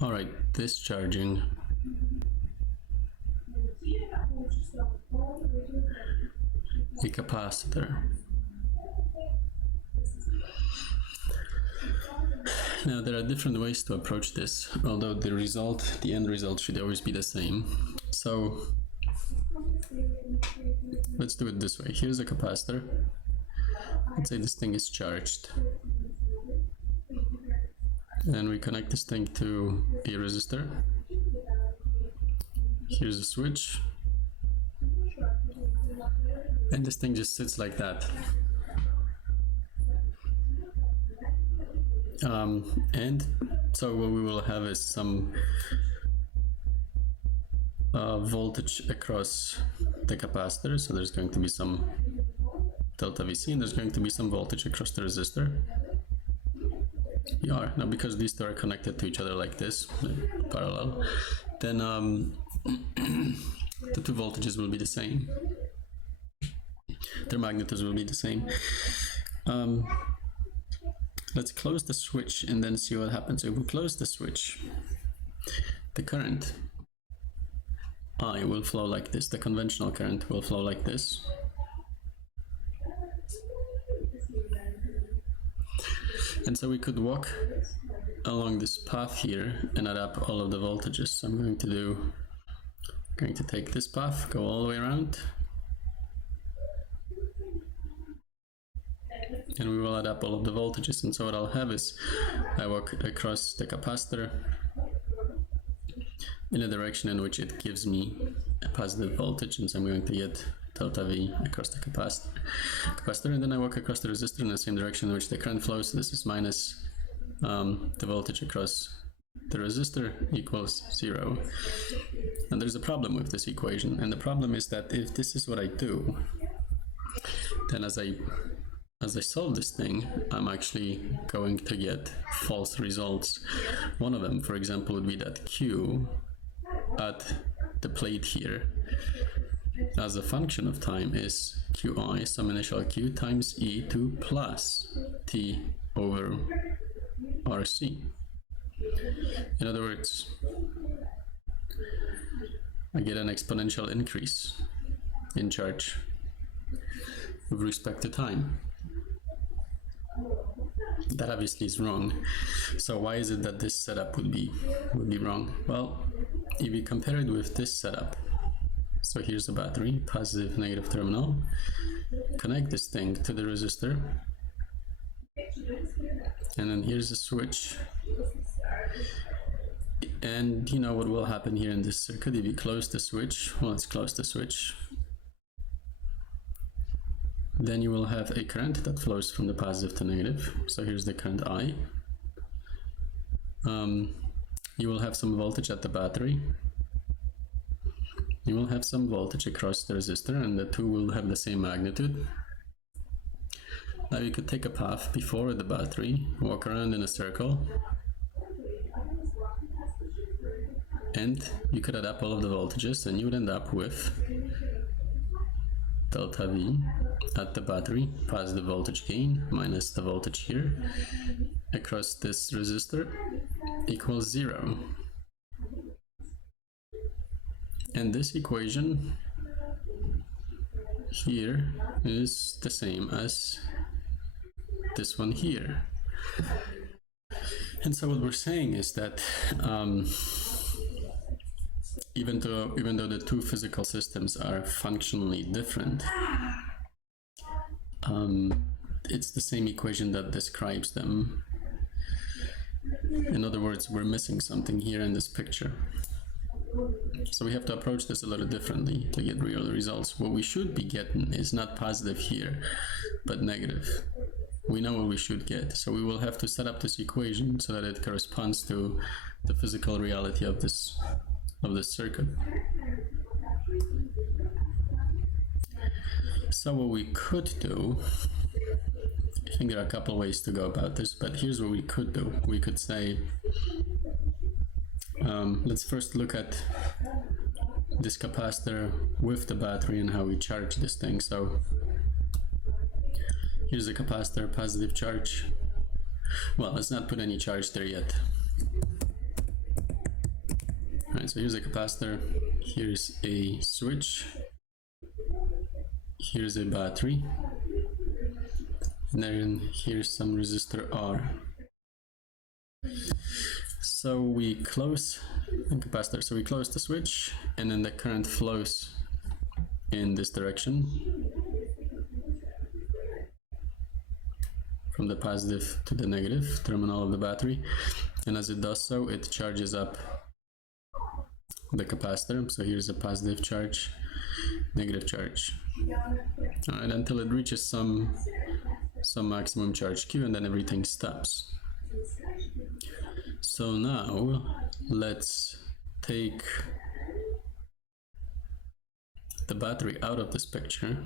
All right, discharging. A capacitor. Now there are different ways to approach this, although the end result should always be the same. So let's do it this way. Here's a capacitor. Let's say this thing is charged. And we connect this thing to a resistor. Here's a switch. And this thing just sits like that. And so what we will have is some voltage across the capacitor. So there's going to be some delta VC, and there's going to be some voltage across the resistor. Now because these two are connected to each other like this, parallel, then the two voltages will be the same. Their magnitudes will be the same. Let's close the switch and then see what happens. If we close the switch, the current I will flow like this. The conventional current will flow like this. And so we could walk along this path here and add up all of the voltages. So I'm going to take this path, go all the way around, and we will add up all of the voltages. And so what I'll have is I walk across the capacitor in a direction in which it gives me a positive voltage, and so I'm going to get delta V across the capacitor, and then I walk across the resistor in the same direction in which the current flows. So this is minus the voltage across the resistor equals 0. And there's a problem with this equation, and the problem is that if this is what I do, then as I solve this thing, I'm actually going to get false results. One of them, for example, would be that Q at the plate here as a function of time is Qi, some initial Q, times E2 plus T over RC. In other words, I get an exponential increase in charge with respect to time. That obviously is wrong. So why is it that this setup would be wrong? Well, if you compare it with this setup, so here's a battery, positive, negative terminal, connect this thing to the resistor, and then here's a switch. And you know what will happen here in this circuit if you close the switch? Well, let's close the switch. Then you will have a current that flows from the positive to negative. So here's the current I. You will have some voltage at the battery. You will have some voltage across the resistor, and the two will have the same magnitude. Now you could take a path before the battery, walk around in a circle, and you could add up all of the voltages, and you would end up with delta V at the battery, positive voltage gain minus the voltage here across this resistor equals 0. And this equation here is the same as this one here. And so what we're saying is that even though the two physical systems are functionally different, it's the same equation that describes them. In other words, we're missing something here in this picture. So we have to approach this a little differently to get real results. What we should be getting is not positive here, but negative. We know what we should get, so we will have to set up this equation so that it corresponds to the physical reality of this circuit. So what we could do, I think there are a couple of ways to go about this, but here's what we could do. We could say, let's first look at this capacitor with the battery and how we charge this thing. So here's a capacitor, positive charge. Well, let's not put any charge there yet. Alright, so here's a capacitor, here's a switch, here's a battery, and then here's some resistor R. So we close the capacitor, so we close the switch, and then the current flows in this direction from the positive to the negative terminal of the battery, and as it does so, it charges up the capacitor. So here's a positive charge, negative charge, alright, until it reaches some maximum charge Q, and then everything stops. So now let's take the battery out of this picture.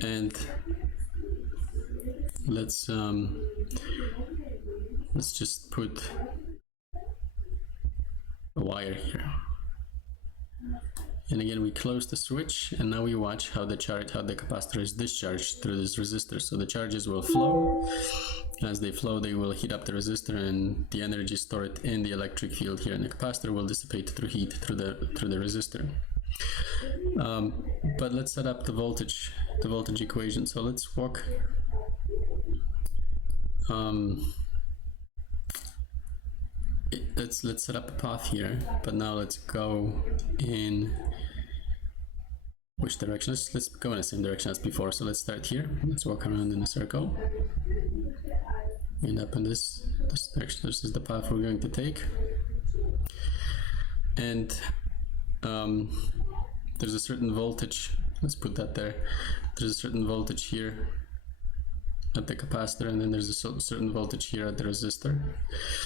And let's just put a wire here. And again, we close the switch, and now we watch how the capacitor is discharged through this resistor. So the charges will flow. As they flow, they will heat up the resistor, and the energy stored in the electric field here in the capacitor will dissipate through heat through the resistor. But let's set up the voltage equation. So let's walk. Let's set up a path here, but now let's go in which direction? Let's go in the same direction as before. So let's start here. Let's walk around in a circle. End up in this direction. This is the path we're going to take. And there's a certain voltage. Let's put that there. There's a certain voltage here at the capacitor, and then there's a certain voltage here at the resistor.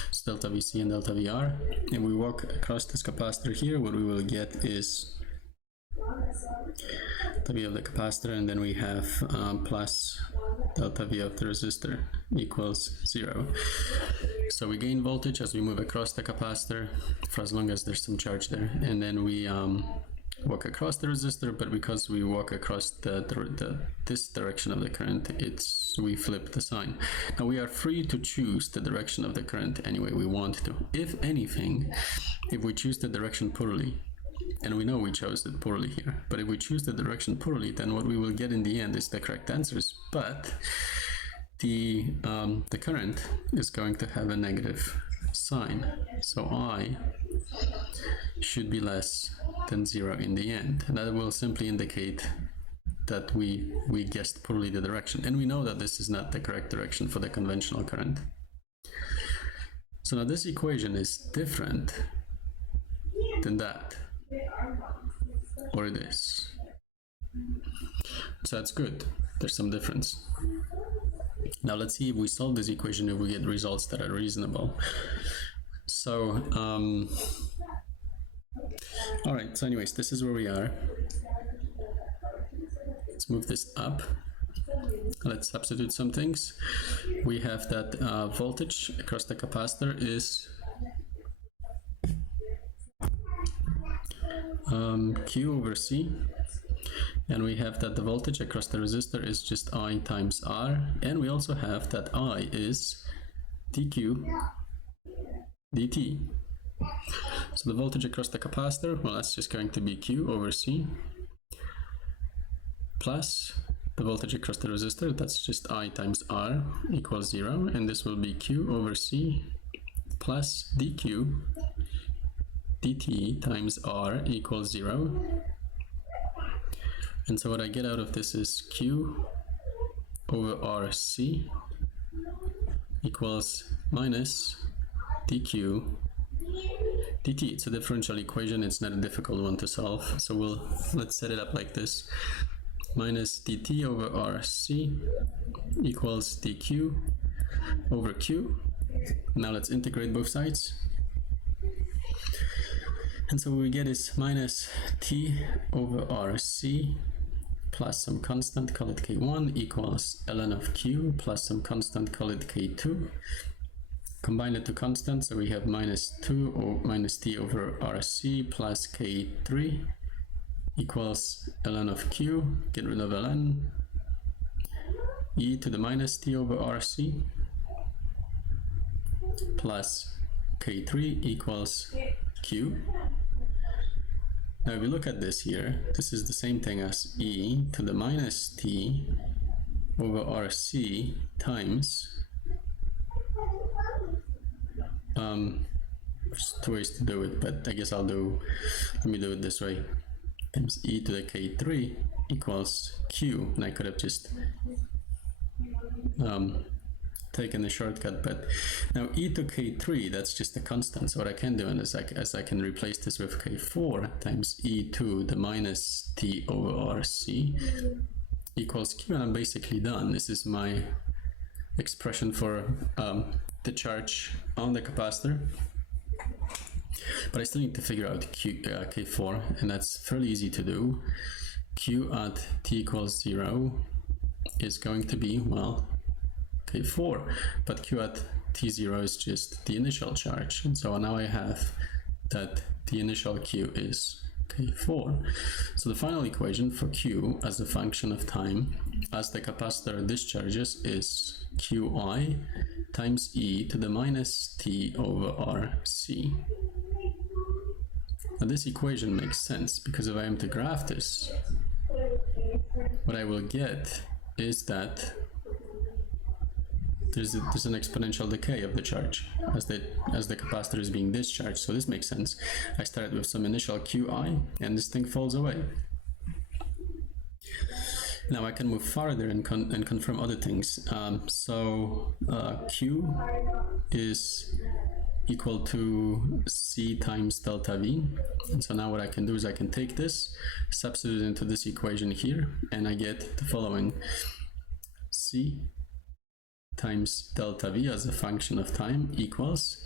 It's delta VC and delta VR. And we walk across this capacitor here. What we will get is delta V of the capacitor, and then we have plus delta V of the resistor equals 0. So we gain voltage as we move across the capacitor for as long as there's some charge there, and then we walk across the resistor, but because we walk across this direction of the current, we flip the sign. Now we are free to choose the direction of the current any way we want to. If anything, if we choose the direction poorly, and we know we chose it poorly here, but if we choose the direction poorly, then what we will get in the end is the correct answers, but the current is going to have a negative sign. So I should be less than 0 in the end. And that will simply indicate that we guessed poorly the direction. And we know that this is not the correct direction for the conventional current. So now this equation is different than that, or this. So that's good. There's some difference. Now let's see if we solve this equation, if we get results that are reasonable. So, all right, so anyways, this is where we are. Let's move this up. Let's substitute some things. We have that voltage across the capacitor is Q over C. And we have that the voltage across the resistor is just I times R. And we also have that I is dQ dt. So the voltage across the capacitor, well, that's just going to be Q over C, plus the voltage across the resistor, that's just I times R equals 0. And this will be Q over C plus dQ dt times R equals 0. And so what I get out of this is Q over RC equals minus dQ dt. It's a differential equation. It's not a difficult one to solve. So let's set it up like this. Minus dt over RC equals dQ over Q. Now let's integrate both sides. And so what we get is minus T over RC plus some constant, call it K1, equals ln of Q plus some constant, call it K2. Combine it to constant, so we have minus 2 or minus T over RC plus K3 equals ln of q, get rid of ln, e to the minus t over rc plus k3 equals q. Now if we look at this here, this is the same thing as e to the minus t over rc times, there's two ways to do it, but I guess let me do it this way, times e to the k3 equals q, and I could have just taken the shortcut, but now e to k3, that's just a constant, so what I can do is I can replace this with k4 times e to the minus t over rc equals q, and I'm basically done. This is my expression for the charge on the capacitor, but I still need to figure out k4, and that's fairly easy to do. Q at t equals 0 is going to be, well, k4, but q at t0 is just the initial charge, and so now I have that the initial q is k4. So the final equation for q as a function of time as the capacitor discharges is qi times e to the minus t over rc. Now this equation makes sense, because if I am to graph this, what I will get is that there's an exponential decay of the charge as the capacitor is being discharged. So this makes sense. I started with some initial qi, and this thing falls away. Now I can move farther and confirm other things. Q is equal to c times delta v, and so now what I can do is I can take this, substitute into this equation here, and I get the following: c times delta v as a function of time equals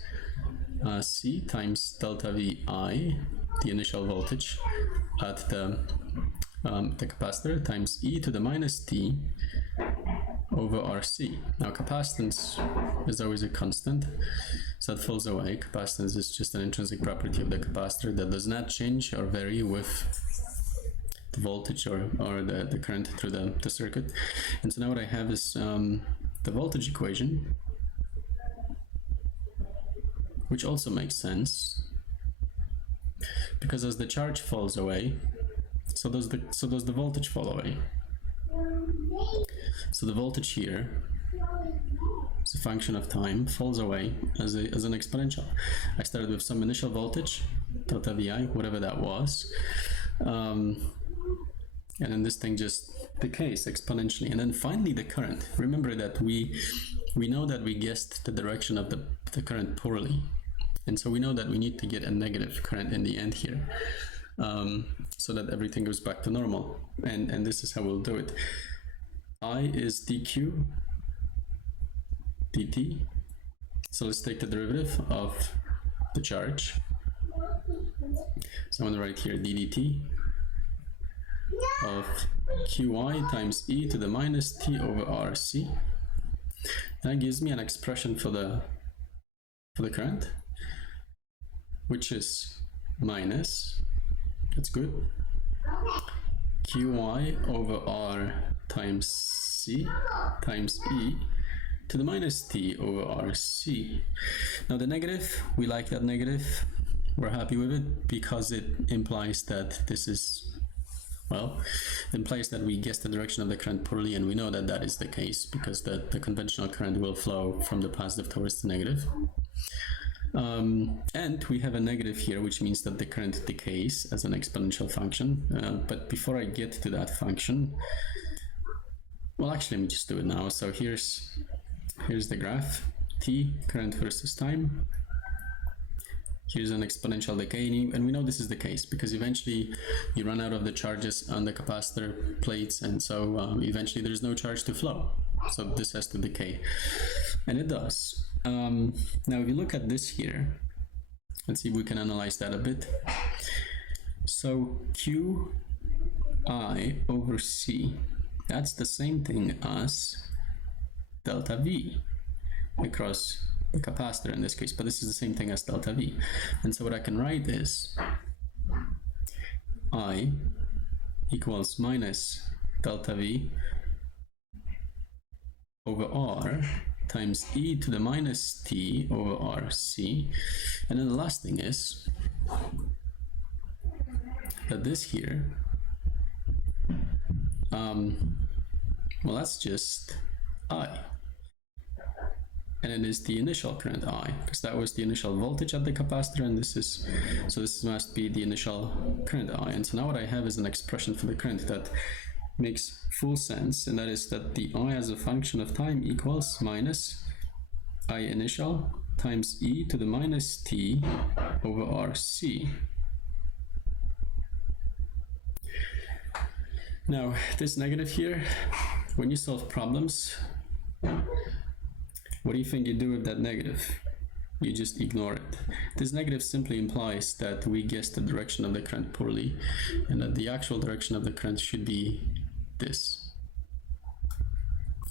c times delta v I, the initial voltage at the capacitor, times e to the minus t over rc. Now capacitance is always a constant, so that falls away. Capacitance is just an intrinsic property of the capacitor that does not change or vary with the voltage or the current through the circuit. And so now what I have is the voltage equation, which also makes sense, because as the charge falls away, so does the voltage fall away. So the voltage here, as a function of time, falls away as an exponential. I started with some initial voltage, delta vi, whatever that was, and then this thing just decays exponentially, and then finally the current. Remember that we know that we guessed the direction of the current poorly, and so we know that we need to get a negative current in the end here, so that everything goes back to normal, and this is how we'll do it. I is dq dt, so let's take the derivative of the charge. So I'm going to write here ddt of qi times e to the minus t over rc. That gives me an expression for the current, which is minus, that's good, qi over r times c times e to the minus t over rc. Now the negative, we like that negative, we're happy with it, because it implies that this is, well, it implies that we guessed the direction of the current poorly, and we know that that is the case, because the conventional current will flow from the positive towards the negative. And we have a negative here, which means that the current decays as an exponential function. But before I get to that function, well, actually, let me just do it now. So here's the graph, t, current versus time. Here's an exponential decay, and we know this is the case because eventually you run out of the charges on the capacitor plates, and so eventually there's no charge to flow. So this has to decay, and it does. Now if you look at this here, let's see if we can analyze that a bit. So Qi over C, that's the same thing as delta V across the capacitor in this case, but this is the same thing as delta V. And so what I can write is I equals minus delta V over R times e to the minus t over RC. And then the last thing is that this here, well, that's just I. And it is the initial current I, because that was the initial voltage at the capacitor, and this must be the initial current I. And so now what I have is an expression for the current that makes full sense, and that is that the I as a function of time equals minus I initial times e to the minus t over RC. Now, this negative here, when you solve problems, what do you think you do with that negative? You just ignore it. This negative simply implies that we guessed the direction of the current poorly, and that the actual direction of the current should be this,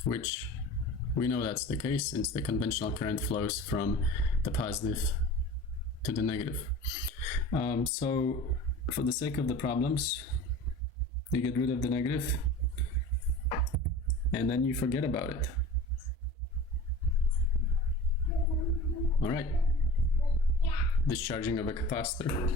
which we know that's the case since the conventional current flows from the positive to the negative. So for the sake of the problems, you get rid of the negative and then you forget about it. All right, discharging of a capacitor.